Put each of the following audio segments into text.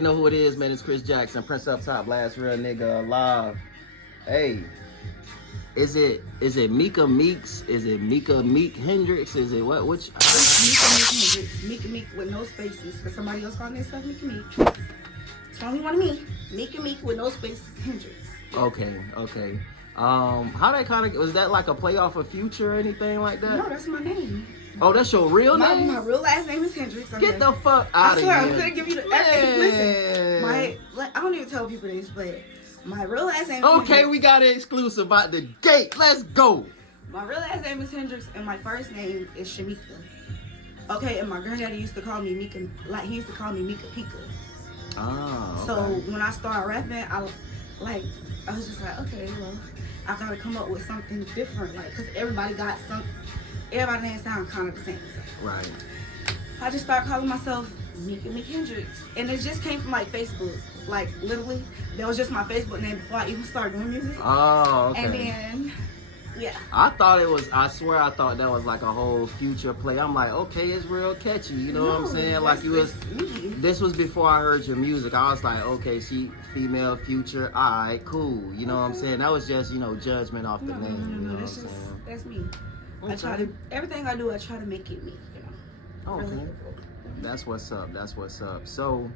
You know who it is, man. It's Chris Jackson, Prince Up Top, last real nigga alive. Hey, is it Meka Meeks? Is it Meka Meek Hendrix? Is it what? Which? It's Meka Meek Hendrix. Meka Meek with no spaces. Because somebody else calling themselves Meka Meek. It's only one of me. Meka Meek with no spaces Hendrix. Okay. How that kind of was that like a play off of Future or anything like that? No, that's my name. Oh, that's your real name? My real last name is Hendrix. Get the fuck out of here. I couldn't give you the... Listen, I don't even tell people this, but my real last name is Okay, Hendrix. we got it exclusive out the gate. Let's go. My real last name is Hendrix, and my first name is Shamika. Okay, and my granddaddy used to call me Meka, like he used to call me Meka Pika. Oh, okay. So when I started rapping, I was just like, okay, well, I gotta come up with something different, like, cause everybody name sound kind of the same. So. Right. I just started calling myself Meka Meek Hendrix, and it just came from like Facebook, like literally, that was just my Facebook name before I even started doing music. Oh, okay. And then, yeah. I swear I thought that was like a whole Future play. I'm like, okay, it's real catchy. You know what I'm saying? Like this was before I heard your music. I was like, okay, she female Future. All right, cool. You know what I'm saying? That was just, judgment off the name. No, that's me. Okay. Everything I do, I try to make it me, Okay. Really? That's what's up. So,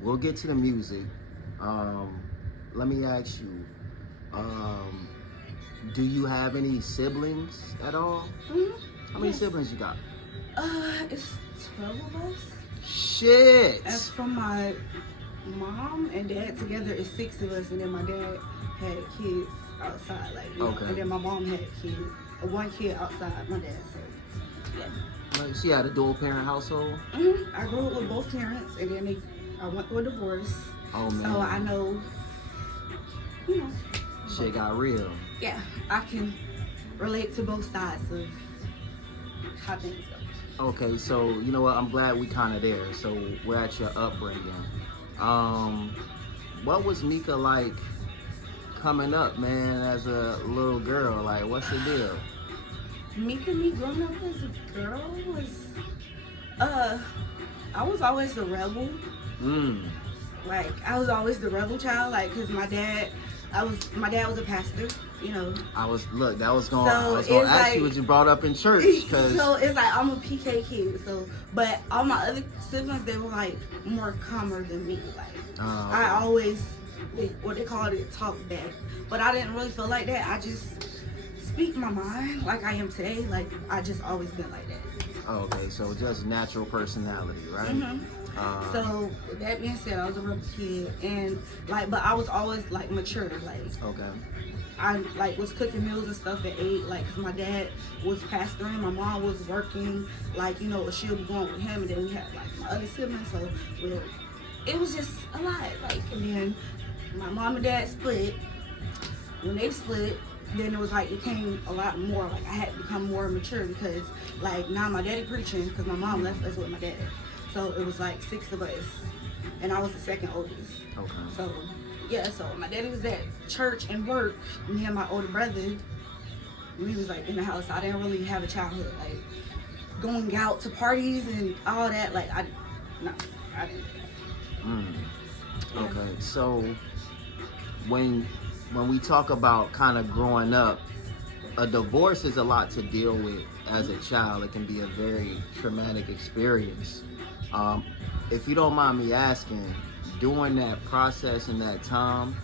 we'll get to the music. Let me ask you, do you have any siblings at all? Mm-hmm. How many siblings you got? It's 12 of us. Shit! As from my mom and dad together, it's 6 of us, and then my dad had kids outside, okay. And then my mom had one kid outside my dad, so yeah. She had a dual parent household? Mm-hmm. I grew up with both parents, and then I went through a divorce. Oh, man. So I know, Shit got real. Yeah, I can relate to both sides of how things go. Okay, so you know what? I'm glad we kind of there. So we're at your upbringing. What was Meka like coming up, man, as a little girl? Like, what's the deal? Meka Meek growing up as a girl was, I was always the rebel. Like, I was always the rebel child, like, cause my dad was a pastor, I was gonna ask you what you brought up in church, cause so it's like I'm a PK kid. So, but all my other siblings, they were like more calmer than me. Like, I always, what they called it, talk back, but I didn't really feel like that. I just speak my mind like I am today. Like, I just always been like that. Okay, so just natural personality, right? Mm-hmm. So with that being said, I was a rebel kid, and but I was always like mature. Like, okay, I was cooking meals and stuff at 8, like, cause my dad was pastoring, my mom was working, she'll be going with him, and then we had like my other siblings. So it was just a lot. Like, and then my mom and dad split. When they split, then it was like it became a lot more. Like, I had to become more mature because like now my daddy preaching, because my mom left us with my dad. So it was like 6 of us, and I was the second oldest. Okay. So yeah, so my daddy was at church and work. Me and my older brother, we was like in the house. I didn't really have a childhood, like going out to parties and all that. Like, I didn't do that. Yeah. Okay, so when we talk about kind of growing up, a divorce is a lot to deal with as a child. It can be a very traumatic experience. If you don't mind me asking, during that process and that time,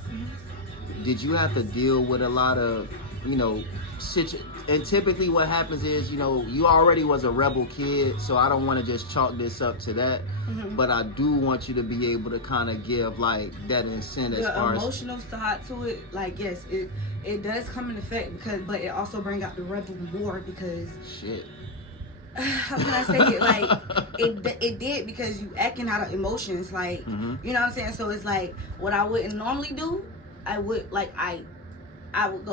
did you have to deal with a lot of, and typically what happens is, you already was a rebel kid, so I don't want to just chalk this up to that, but I do want you to be able to kind of give like that incentive. The emotional side to it, like, yes, it does come in effect, but it also bring out the rebel more because shit. How can I say it? Like, it did, because you acting out of emotions, like, you know what I'm saying? So it's like, what I wouldn't normally do, I would go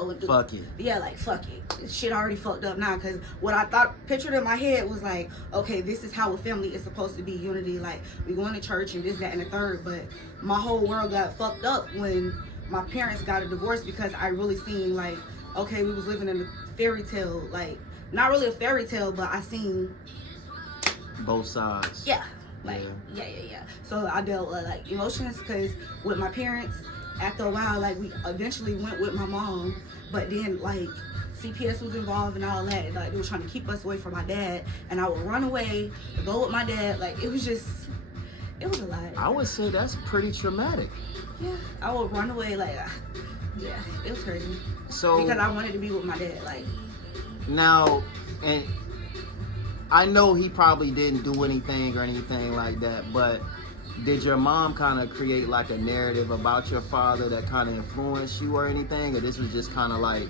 and do. Fuck it. Yeah, like, fuck it. Shit already fucked up now, because what I pictured in my head was like, okay, this is how a family is supposed to be, unity. Like, we going to church and this, that, and the third, but my whole world got fucked up when my parents got a divorce, because I really seen, like, okay, we was living in a fairy tale, like, not really a fairy tale, but I seen both sides. Yeah. Like, yeah. So I dealt with like emotions because with my parents, after a while, like we eventually went with my mom, but then like CPS was involved and all that. Like they were trying to keep us away from my dad, and I would run away to go with my dad. Like it was a lot. I would say that's pretty traumatic. Yeah, I would run away like, yeah, it was crazy. So because I wanted to be with my dad, like. Now, and I know he probably didn't do anything or anything like that, but did your mom kind of create like a narrative about your father that kind of influenced you or anything, or this was just kind of like?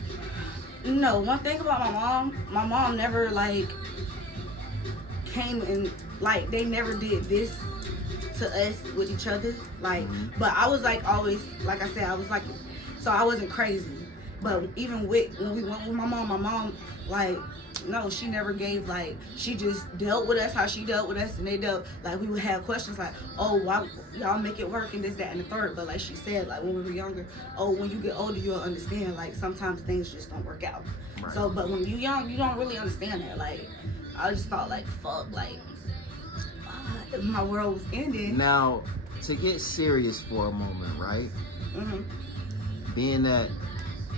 No, one thing about my mom never like came and like they never did this to us with each other, like. But I was like always, like I said, I was like, so I wasn't crazy. But even when we went with my mom like, no, she never gave, like, she just dealt with us how she dealt with us, and they dealt, like, we would have questions like, oh, why y'all make it work and this, that, and the third. But like she said, like, when we were younger, oh, when you get older, you'll understand, like, sometimes things just don't work out. Right. So, but when you young, you don't really understand that. Like, I just thought, like, fuck, like, my world was ending. Now, to get serious for a moment, right? Being that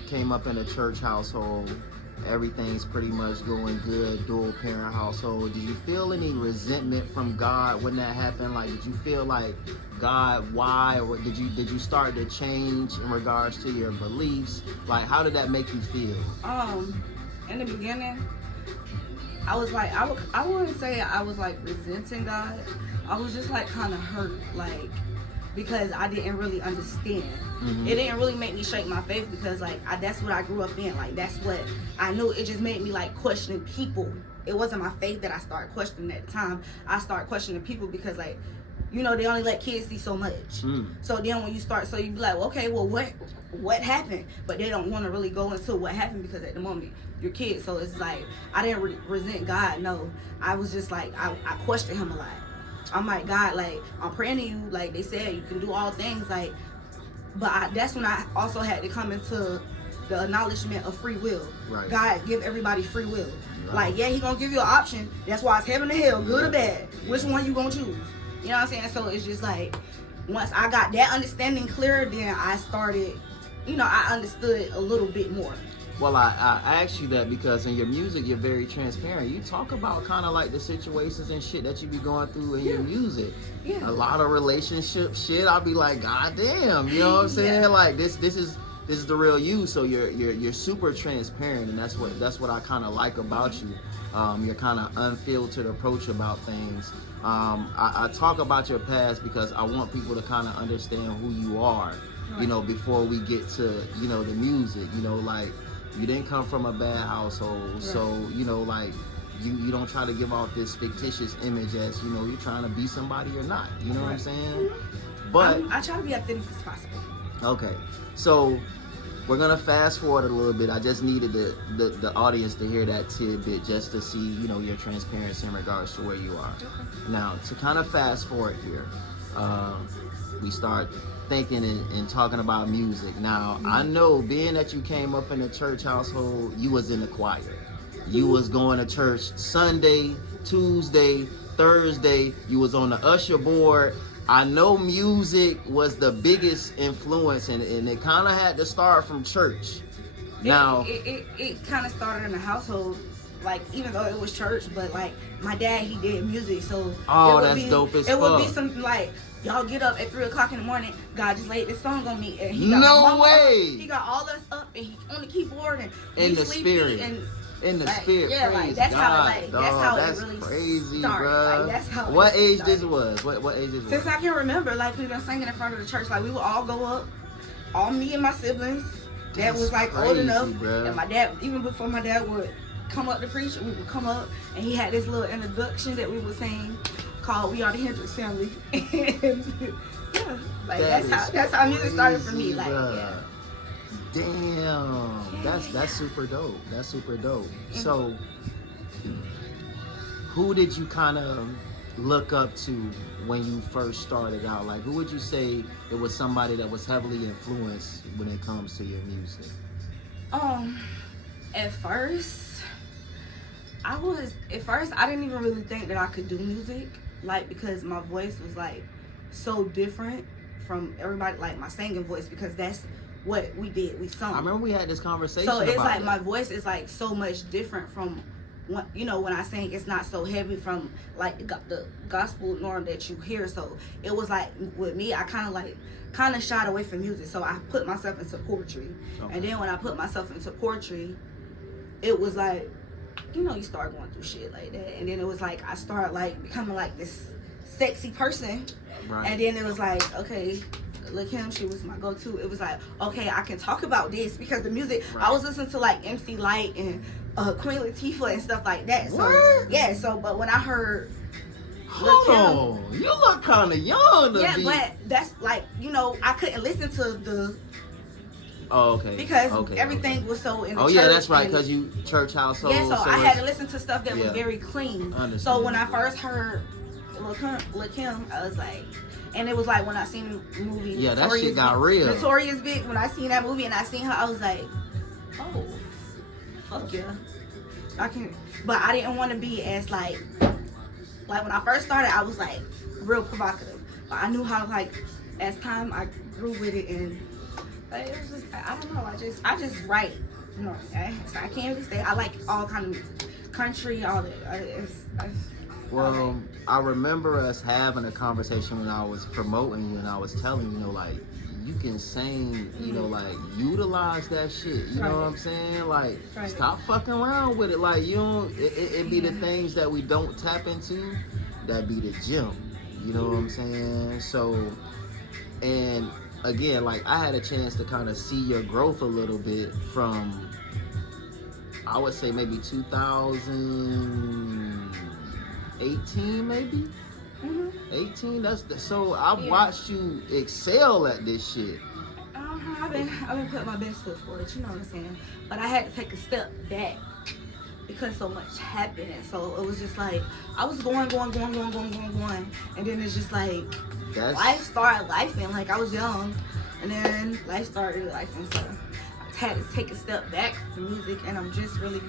came up in a church household, everything's pretty much going good, dual parent household. Did you feel any resentment from God when that happened? Like, did you feel like, God, why? Or did you start to change in regards to your beliefs? Like, how did that make you feel? In the beginning, I was like, I wouldn't say I was like resenting God. I was just like kind of hurt, like, because I didn't really understand. It didn't really make me shake my faith because like that's what I grew up in. Like that's what I knew. It just made me like questioning people. It wasn't my faith that I started questioning at the time. I started questioning people because like, you know, they only let kids see so much. So then when you start, so you be like, well, okay, well what happened? But they don't want to really go into what happened because at the moment you're kids. So it's like I didn't resent God. No, I was just like I questioned him a lot. I'm like, God, like, I'm praying to you, like they said, you can do all things, like, but that's when I also had to come into the acknowledgement of free will. Right. God give everybody free will. Right. Like, yeah, he gonna give you an option. That's why it's heaven or hell, good or bad. Which one you gonna choose? You know what I'm saying? So it's just like, once I got that understanding clear, then I started, you know, I understood a little bit more. Well, I asked you that because in your music, you're very transparent. You talk about kind of like the situations and shit that you be going through in your music. A lot of relationship shit. I'll be like, God damn, you know what I'm saying? Like this is the real you. So you're super transparent, and that's what I kind of like about you. Your kind of unfiltered approach about things. I talk about your past because I want people to kind of understand who you are. You know, before we get to, you know, the music. You know, like. You didn't come from a bad household, so, you know, like, you don't try to give off this fictitious image as, you know, you're trying to be somebody or not. You know what I'm saying? But I try to be authentic as possible. Okay, so we're gonna fast forward a little bit. I just needed the audience to hear that tidbit just to see, you know, your transparency in regards to where you are. Now, to kind of fast forward here, we start thinking and talking about music. Now, I know being that you came up in a church household, you was in the choir. You was going to church Sunday, Tuesday, Thursday. You was on the usher board. I know music was the biggest influence, and it kind of had to start from church. Now, it kind of started in the household, like, even though it was church, but like my dad, he did music, so that's dope as fuck. It would be something like, y'all get up at 3 o'clock in the morning. God just laid this song on me, and he got no way. He got all us up, and he on the keyboard, and in the spirit, in the spirit. Yeah, like that's God, how that's it really crazy, started. Bro. Like, that's how. What age this was? What age this was? Since I can remember, like we've been singing in front of the church. Like we would all go up, all me and my siblings. Dad was like crazy, old enough, bro. and my dad, even before my dad would come up to preach, we would come up, and he had this little introduction that we would sing called "We Are the Hendrix Family." And yeah, like that's how music started for me. Like, yeah. Damn, that's super dope. That's super dope. So, who did you kind of look up to when you first started out? Like, who would you say it was somebody that was heavily influenced when it comes to your music? At first, I didn't even really think that I could do music. like, because my voice was like so different from everybody, like my singing voice, because that's what we did. We sung. I remember we had this conversation. So it's about like that. my voice is like so much different from when, you know, when I sing, it's not so heavy from like the gospel norm that you hear. So it was like with me, I kind of shied away from music. So I put myself into poetry, and then when I put myself into poetry, it was like, you know, you start going through shit like that, and then it was like I started like becoming like this sexy person, right. And then it was like, okay, look, him, she was my go-to. It was like, okay, I can talk about this because the music, right. I was listening to like MC Light and Queen Latifah and stuff like that. So what? Yeah, so but when I heard, hold on, you look kind of young to yeah, be. but that's like, you know, I couldn't listen to the. Oh, okay. Because everything was so in the church. Oh, yeah, that's right, because you church household. Yeah, so I had to listen to stuff that was very clean. So when I first heard Look Him, I was like, and it was like when I seen the movie. Yeah, that shit got real. Notorious Big, when I seen that movie and I seen her, I was like, oh, fuck yeah. I can, but I didn't want to be as like when I first started, I was like real provocative. But I knew how, like, as time I grew with it, and like, it was just, I don't know, I just write. You know, so I can't really say I like all kind of music, country, all that. Well, I remember us having a conversation when I was promoting you, and I was telling you know, like, you can sing, you know, like, utilize that shit. You know what I'm saying? Like, stop fucking around with it. Like, you don't, it be the things that we don't tap into that be the gym. You know what I'm saying? So, and again, like, I had a chance to kind of see your growth a little bit from, I would say maybe 2018, maybe? 18. So I've watched you excel at this shit. I've been putting my best foot forward, you know what I'm saying? But I had to take a step back because so much happened. And so it was just like I was going, and then it's just like life started lifing. Like I was young, and then life started lifing. So I had to take a step back from music, and I'm just really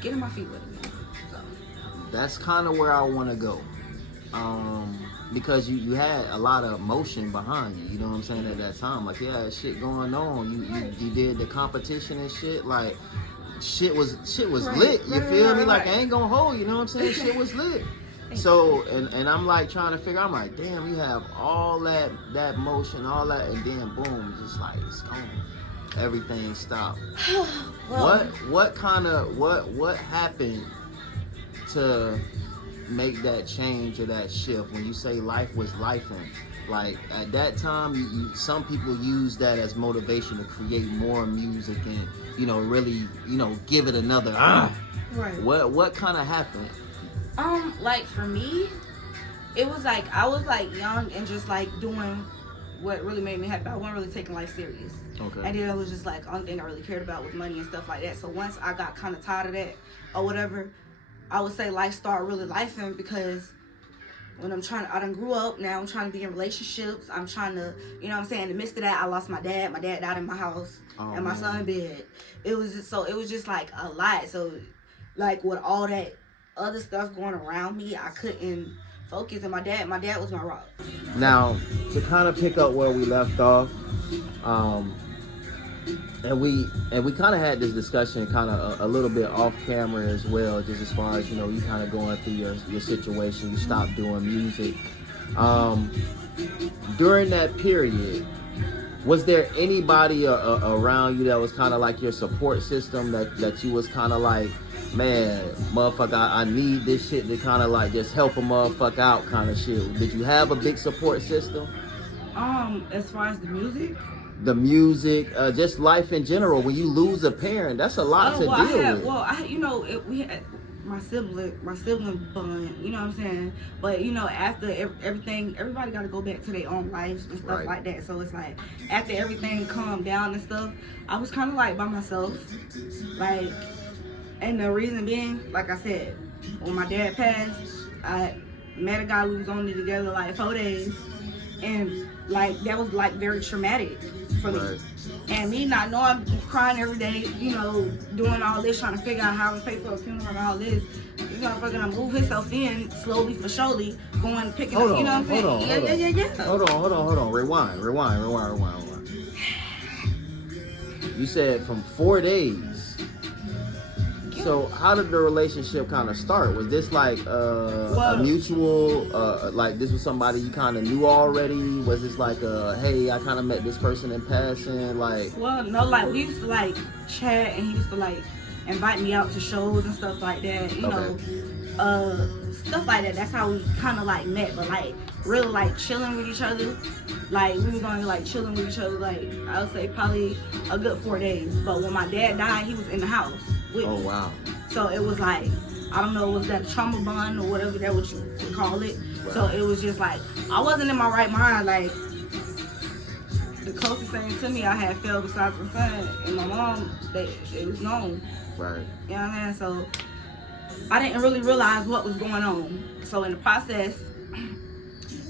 getting my feet wet again. So that's kind of where I want to go. Because you had a lot of emotion behind you, you know what I'm saying, at that time. Like, you had shit going on. You did the competition and shit. Like, shit was lit. You feel me? Like, I ain't gonna hold, you know what I'm saying? Shit was lit. So, and I'm like trying to figure, I'm like, damn, you have all that motion, all that, and then boom, just like, it's gone. Everything stopped. Well, what happened to make that change or that shift when you say life was lifing? Like, at that time, some people use that as motivation to create more music and, you know, really, you know, give it another Right. What kind of happened? Like for me, it was like I was like young and just like doing what really made me happy. I wasn't really taking life serious. Okay. And then it was just like only thing I really cared about was money and stuff like that. So once I got kind of tired of that or whatever, I would say life started really lifing, because when I done grew up now, I'm trying to be in relationships. I'm trying to, you know what I'm saying, in the midst of that, I lost my dad. My dad died in my house, and my son bed. It was just like a lot. So like with all that other stuff going around me, I couldn't focus. And my dad was my rock. Now, to kind of pick up where we left off, and we kind of had this discussion kind of a little bit off camera as well, just as far as, you know, you kind of going through your situation, you stopped doing music. During that period, was there anybody around you that was kind of like your support system, that you was kind of like, man, motherfucker, I need this shit to kind of like just help a motherfucker out kind of shit? Did you have a big support system? As far as the music? The music, just life in general. When you lose a parent, that's a lot to deal with. We had my sibling bond, you know what I'm saying? But, you know, after everything, everybody got to go back to their own lives and stuff like that. So it's like, after everything calmed down and stuff, I was kind of like by myself. Like, and the reason being, like I said, when my dad passed, I met a guy, we was only together like 4 days. And like that was like very traumatic for me. Right. And me not knowing, I'm crying every day, you know, doing all this, trying to figure out how to pay for a funeral and all this. He's gonna move himself in slowly for surely, going picking up, you know what I'm saying? Hold on. Rewind. You said from 4 days. So how did the relationship kind of start? Was this like a mutual, like this was somebody you kind of knew already? Was this like hey, I kind of met this person in passing? Like, well, no, like we used to like chat, and he used to like invite me out to shows and stuff like that, you know, stuff like that. That's how we kind of like met, but like really like chilling with each other. Like we were going like chilling with each other, like I would say probably a good 4 days. But when my dad died, he was in the house with me. Wow. So it was like, I don't know, was that a trauma bond or whatever that what you would call it. Right. So it was just like, I wasn't in my right mind. Like the closest thing to me I had felt besides my son and my mom, it was known. Right. You know what I mean? So I didn't really realize what was going on. So in the process,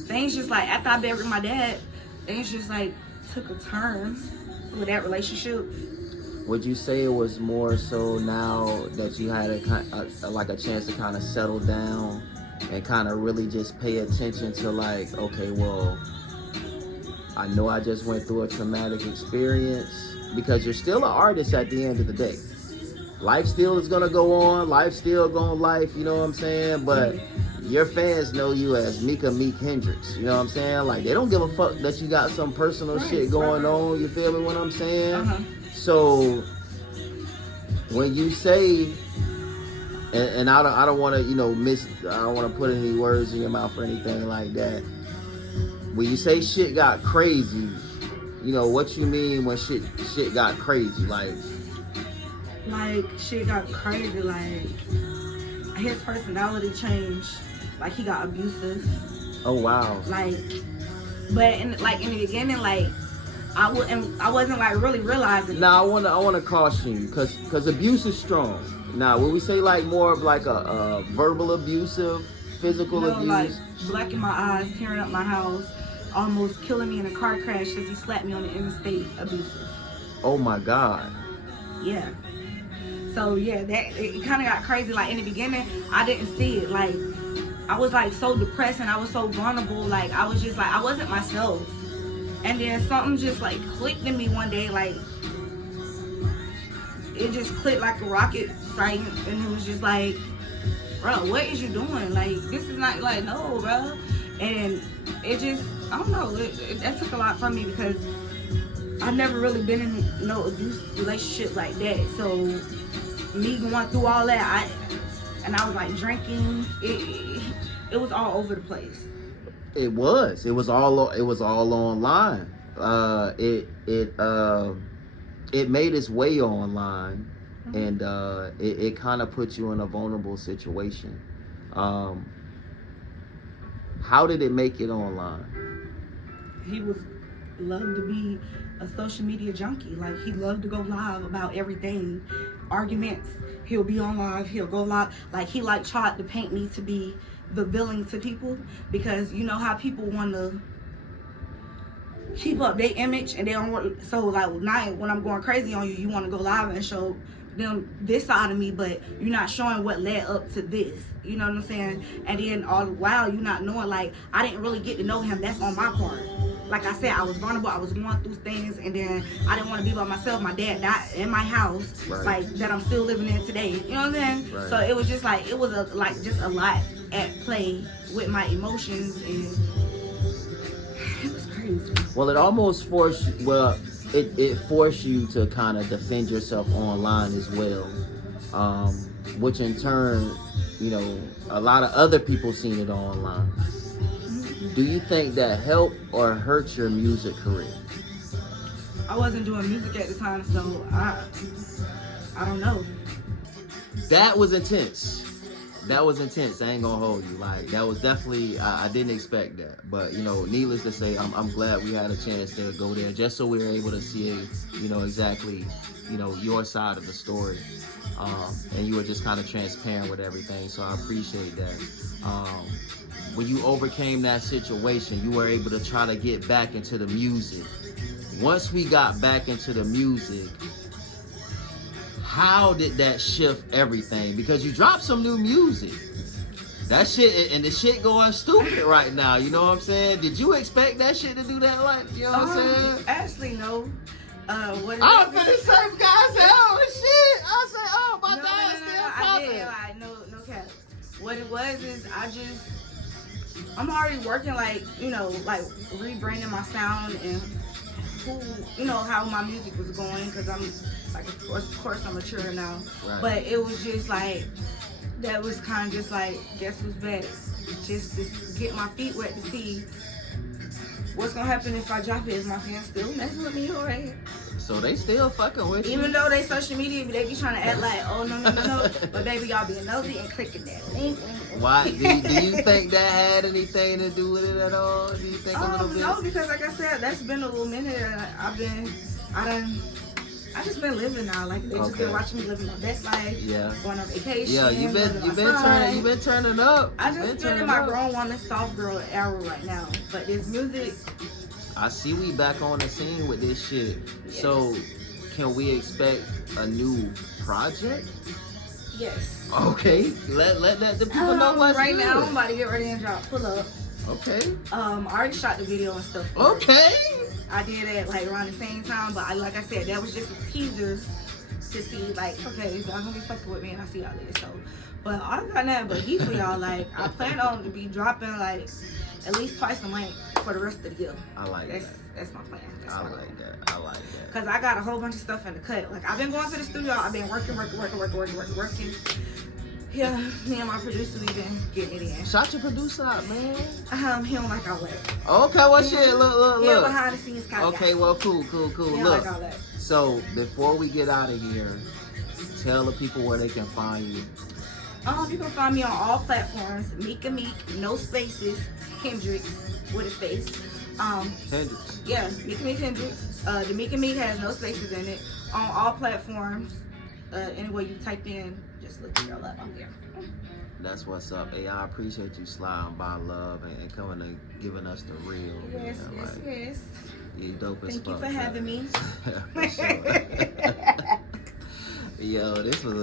things just like, after I buried my dad, things just like took a turn with that relationship. Would you say it was more so now that you had like a chance to kind of settle down and kind of really just pay attention to like, okay, well, I know I just went through a traumatic experience, because you're still an artist at the end of the day. Life still is gonna go on, life still gonna life, you know what I'm saying? But your fans know you as Meka Meek Hendrix, you know what I'm saying? Like, they don't give a fuck that you got some personal shit going on, you feel me what I'm saying? So when you say, and I don't want to, you know, I don't want to put any words in your mouth or anything like that. When you say shit got crazy, you know what you mean when shit got crazy, like shit got crazy, like his personality changed, like he got abusive. Oh wow. Like, but in the beginning, like I wasn't like really realizing. Now I wanna caution you, cause abuse is strong. Now when we say like more of like a verbal abusive, physical abuse, like blacking my eyes, tearing up my house, almost killing me in a car crash because he slapped me on the interstate, abusive. Oh my God. Yeah. So yeah, that it kind of got crazy. Like in the beginning, I didn't see it. Like I was like so depressed and I was so vulnerable. Like I was just like, I wasn't myself. And then something just like clicked in me one day. Like it just clicked like a rocket science, and it was just like, bro, what is you doing? Like this is not like, no, bro. And it just, I don't know. That took a lot from me, because I've never really been in no abuse relationship like that. So me going through all that, I was like drinking. It was all over the place. It was all online. It made its way online, and it kind of put you in a vulnerable situation. How did it make it online? He loved to be a social media junkie. Like he loved to go live about everything. Arguments, he'll be on live, he'll go live. Like he like tried to paint me to be the villain to people, because you know how people want to keep up their image, and they don't want, so like now when I'm going crazy on you, you want to go live and show them this side of me, but you're not showing what led up to this, you know what I'm saying? And then all the while you're not knowing, like I didn't really get to know him. That's on my part. Like I said, I was vulnerable, I was going through things, and then I didn't want to be by myself. My dad died in my house, like that I'm still living in today, you know what I'm saying? Right. So it was just like, it was just a lot at play with my emotions, and it was crazy. Well, it almost forced, it forced you to kind of defend yourself online as well, which in turn, you know, a lot of other people seen it online. Do you think that helped or hurt your music career? I wasn't doing music at the time, so I don't know. That was intense. I ain't gonna hold you. Like that was definitely, I didn't expect that. But you know, needless to say, I'm glad we had a chance to go there, just so we were able to see, you know, exactly, you know, your side of the story. And you were just kind of transparent with everything, so I appreciate that. when you overcame that situation, you were able to try to get back into the music. Once we got back into the music, how did that shift everything? Because you dropped some new music. That shit, and the shit going stupid right now, you know what I'm saying? Did you expect that shit to do that, like, you know what I'm saying? Actually, no. What I was finna say, guys, said, oh shit. I said, oh, my no, God's no, still I popping. did, like, no cap. What it was is I'm already working, like, you know, like rebranding my sound and who, you know, how my music was going, because I'm like, of course I'm mature now. Right. But it was just like, that was kind of just like, guess who's back? Just to get my feet wet to see what's gonna happen if I drop it. Is my fans still messing with me alright? So they still fucking with you? Even though they social media, they be trying to act like, oh no. But baby, y'all being nosy and clicking that link. Why? Do you think that had anything to do with it at all? Do you think a little bit? No, because like I said, that's been a little minute. I just been living now. Like they just been watching me living my best life. Yeah. Going on vacation. Yeah, you've been turning up. I just been in my grown woman, soft girl era right now. But this music. I see we back on the scene with this shit. Yes. So, can we expect a new project? Yes. Okay. Let the people know what's right good. now. I'm about to get ready and drop Pull Up. Okay. I already shot the video and stuff. Okay. I did it like around the same time, but like I said, that was just a teaser to see like, okay, y'all gonna be fucking with me and I see y'all later. So, but I don't got nothing but heat for y'all. Like I plan on to be dropping like at least twice a month for the rest of the year. I like that. That's my plan. I like that. Cause I got a whole bunch of stuff in the cut. Like I've been going to the studio. I've been working. Yeah, me and my producer, we been getting it in. Shout your producer out, man. He don't like all that. Okay, well shit, look. Yeah, behind the scenes kind of Okay, guy. well cool. He Look, don't like all that. so before we get out of here, tell the people where they can find you. You can find me on all platforms. Meek, no spaces. Hendrix with a space. Hendrix. Yeah, Meek Hendrix. The Meek has no spaces in it. On all platforms. Anyway you type in, just look the girl up. I'm there. That's what's up. Hey, I appreciate you sliding by, love, and coming and giving us the real. Yes, man. yes. You dope as fuck. Thank you for having me. For sure. Yo, this was